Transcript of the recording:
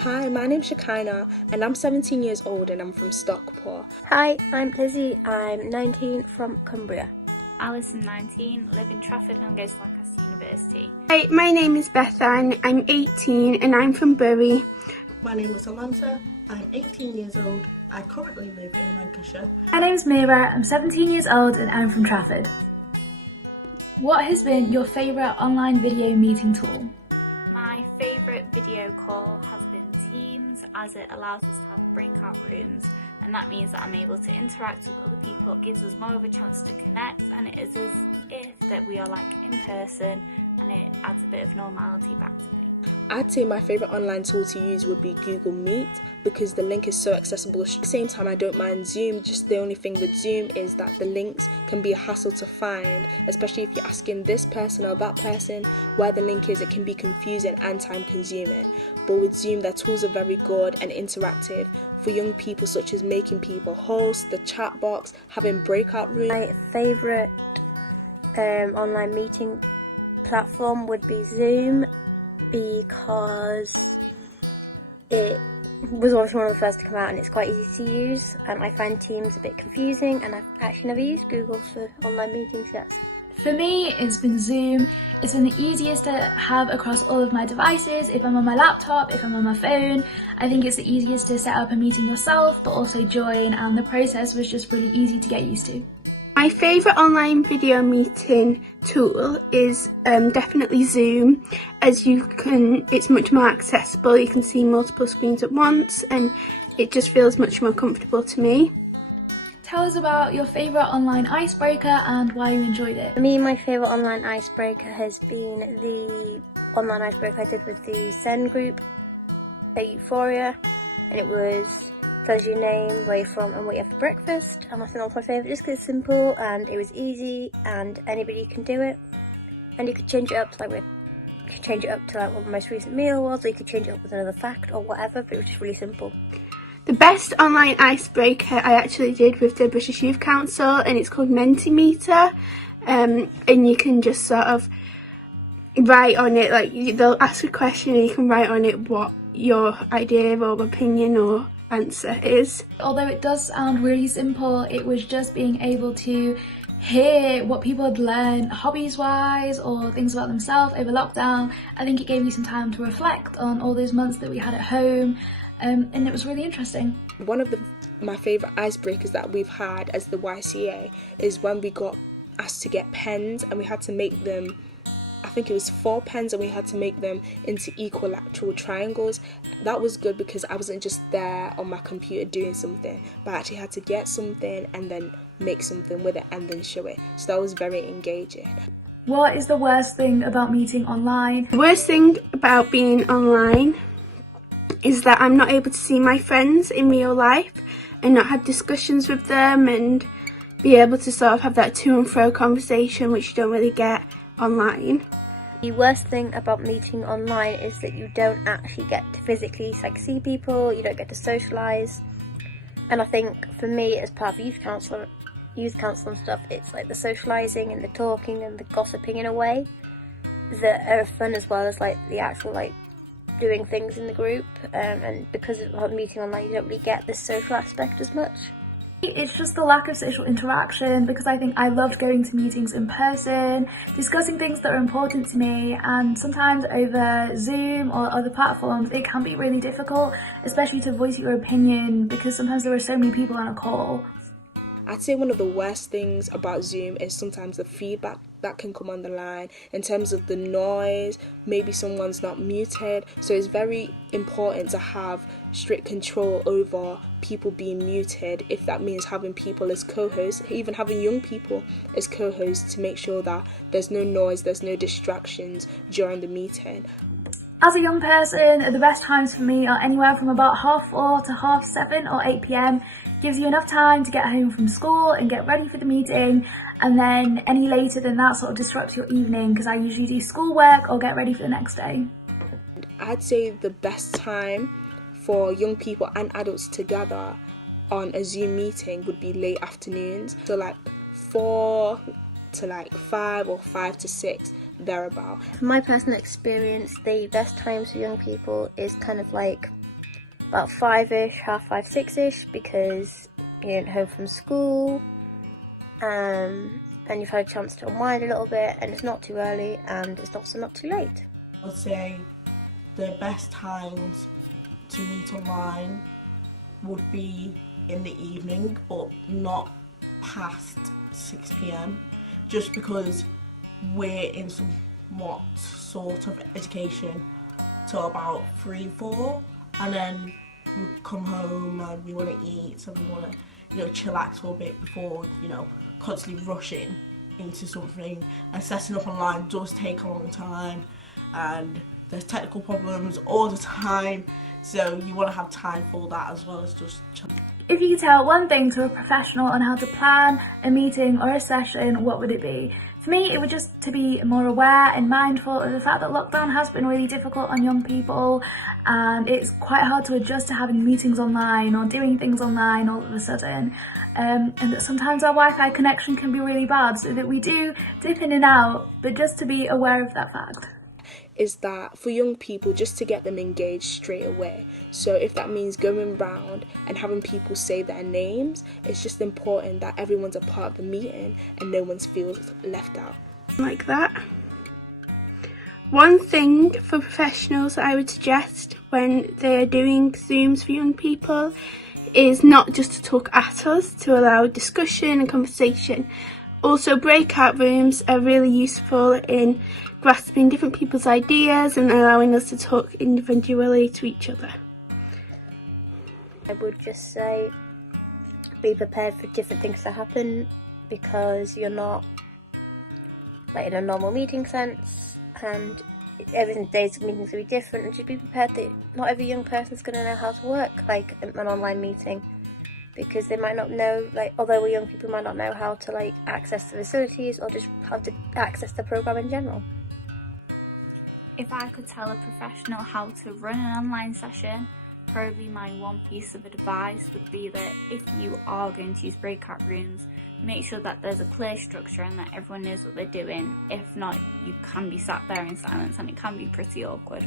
Hi, my name's Shekinah and I'm 17 years old and I'm from Stockport. Hi, I'm Lizzie, I'm 19 from Cumbria. Alison, 19, live in Trafford and go to Lancaster University. Hi, my name is Bethan, I'm 18 and I'm from Bury. My name is Samantha, I'm 18 years old, I currently live in Lancashire. My name's Mira, I'm 17 years old and I'm from Trafford. What has been your favourite online video meeting tool? My favourite video call has been Teams, as it allows us to have breakout rooms, and that means that I'm able to interact with other people. It gives us more of a chance to connect, and it is as if that we are like in person, and it adds a bit of normality back to things. I'd say my favourite online tool to use would be Google Meet because the link is so accessible. At the same time, I don't mind Zoom, just the only thing with Zoom is that the links can be a hassle to find, especially if you're asking this person or that person where the link is. It can be confusing and time consuming. But with Zoom, their tools are very good and interactive for young people, such as making people host, the chat box, having breakout rooms. My favourite online meeting platform would be Zoom because it was obviously one of the first to come out and it's quite easy to use. I find Teams a bit confusing and I've actually never used Google for online meetings yet. For me, it's been Zoom. It's been the easiest to have across all of my devices. If I'm on my laptop, if I'm on my phone, I think it's the easiest to set up a meeting yourself, but also join, and the process was just really easy to get used to. My favourite online video meeting tool is definitely Zoom, as it's much more accessible, you can see multiple screens at once and it just feels much more comfortable to me. Tell us about your favourite online icebreaker and why you enjoyed it. For me, my favourite online icebreaker has been the online icebreaker I did with the SEND group at Euphoria, and it was tells your name, where you're from and what you have for breakfast, and I think that was my favourite just because it's simple and it was easy and anybody can do it, and you could change it up to what the most recent meal was, or you could change it up with another fact or whatever, but it was just really simple. The best online icebreaker I actually did with the British Youth Council, and it's called Mentimeter, and you can just sort of write on it, like they'll ask a question and you can write on it what your idea or opinion or answer is. Although it does sound really simple, it was just being able to hear what people had learned hobbies wise or things about themselves over lockdown. I think it gave me some time to reflect on all those months that we had at home, and it was really interesting. One of my favourite icebreakers that we've had as the YCA is when we got asked to get pens and we had to make them, I think it was 4 pens, and we had to make them into equilateral triangles. That was good because I wasn't just there on my computer doing something, but I actually had to get something and then make something with it and then show it. So that was very engaging. What is the worst thing about meeting online? The worst thing about being online is that I'm not able to see my friends in real life and not have discussions with them and be able to sort of have that to and fro conversation which you don't really get online. The worst thing about meeting online is that you don't actually get to physically see people, you don't get to socialise, and I think for me as part of youth council and stuff, it's like the socialising and the talking and the gossiping in a way that are fun, as well as like the actual doing things in the group, and because of meeting online you don't really get the social aspect as much. It's just the lack of social interaction, because I think I loved going to meetings in person, discussing things that are important to me, and sometimes over Zoom or other platforms it can be really difficult, especially to voice your opinion because sometimes there are so many people on a call. I'd say one of the worst things about Zoom is sometimes the feedback that can come on the line in terms of the noise, maybe someone's not muted, so it's very important to have strict control over people being muted, if that means having people as co-hosts, even having young people as co-hosts to make sure that there's no noise, there's no distractions during the meeting. As a young person, the best times for me are anywhere from about 4:30 to 7:30 or 8 p.m. Gives you enough time to get home from school and get ready for the meeting, and then any later than that sort of disrupts your evening because I usually do schoolwork or get ready for the next day. I'd say the best time for young people and adults to gather on a Zoom meeting would be late afternoons, so 4 to 5 or 5 to 6, thereabout. From my personal experience, the best times for young people is kind of about 5ish, half 5, 6ish, because you're home from school, and you've had a chance to unwind a little bit, and it's not too early, and it's also not too late. I'd say the best times to meet online would be in the evening, but not past 6 p.m, just because we're in somewhat sort of education till about 3, 4, and then we come home and we want to eat, so we want to, chillax for a bit before, constantly rushing into something. And setting up online does take a long time, and there's technical problems all the time, so you want to have time for that as well as just chill. If you could tell one thing to a professional on how to plan a meeting or a session, what would it be? For me, it would just to be more aware and mindful of the fact that lockdown has been really difficult on young people, and it's quite hard to adjust to having meetings online or doing things online all of a sudden, and that sometimes our Wi-Fi connection can be really bad, so that we do dip in and out, but just to be aware of that fact. Is that for young people, just to get them engaged straight away. So if that means going round and having people say their names, it's just important that everyone's a part of the meeting and no one feels left out. Like that. One thing for professionals that I would suggest when they're doing Zooms for young people is not just to talk at us, to allow discussion and conversation. Also, breakout rooms are really useful in grasping different people's ideas and allowing us to talk individually to each other. I would just say be prepared for different things to happen, because you're not like in a normal meeting sense, and every day's meetings will be different, and just be prepared that not every young person's going to know how to work like an online meeting, because they might not know, although we're young people, might not know how to access the facilities or just how to access the program in general. If I could tell a professional how to run an online session, probably my one piece of advice would be that if you are going to use breakout rooms, make sure that there's a clear structure and that everyone knows what they're doing. If not, you can be sat there in silence and it can be pretty awkward.